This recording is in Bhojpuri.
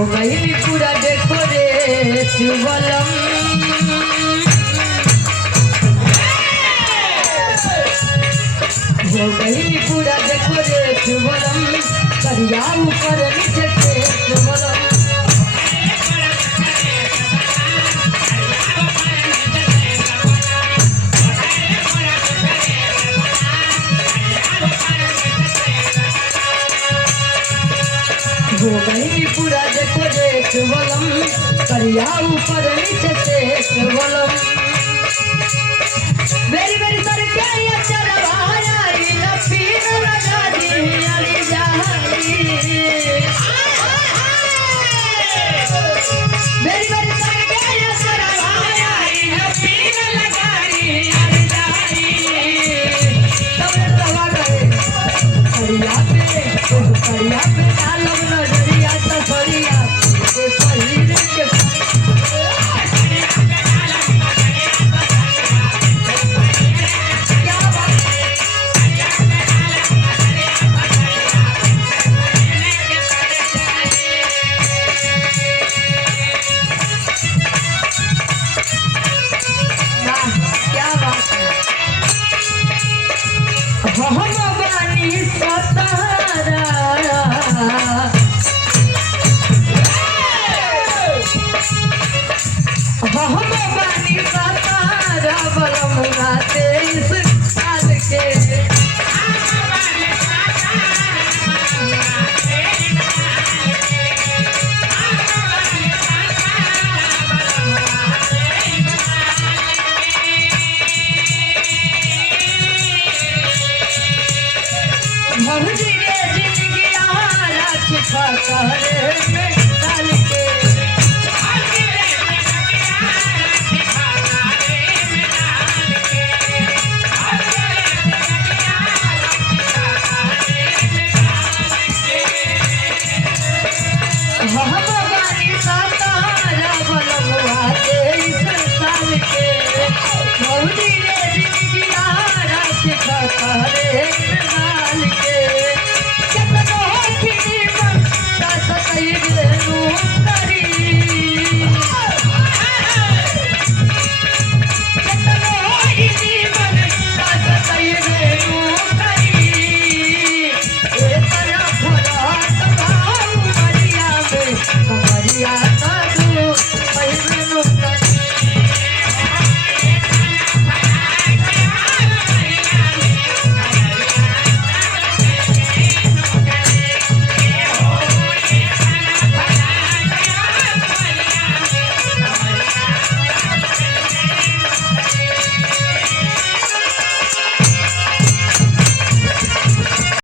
हो गई पूरा डेकोरेट बलम हो गई पूरा डेकोरेट बलम करिया ऊपर नीचे टेट बलम हो गई पूरा डेकोरेट बलम करिया ऊपर नीचे टेट बलम मेरी मेरी सरके चरवाया लपीन लगा दी अली जाई मेरी मेरी सरके चरवाया लपीन लगा दी अली जाई तब रवा गए करिया पे डालब नजरिया सफरिया के शरीर के जिंदगी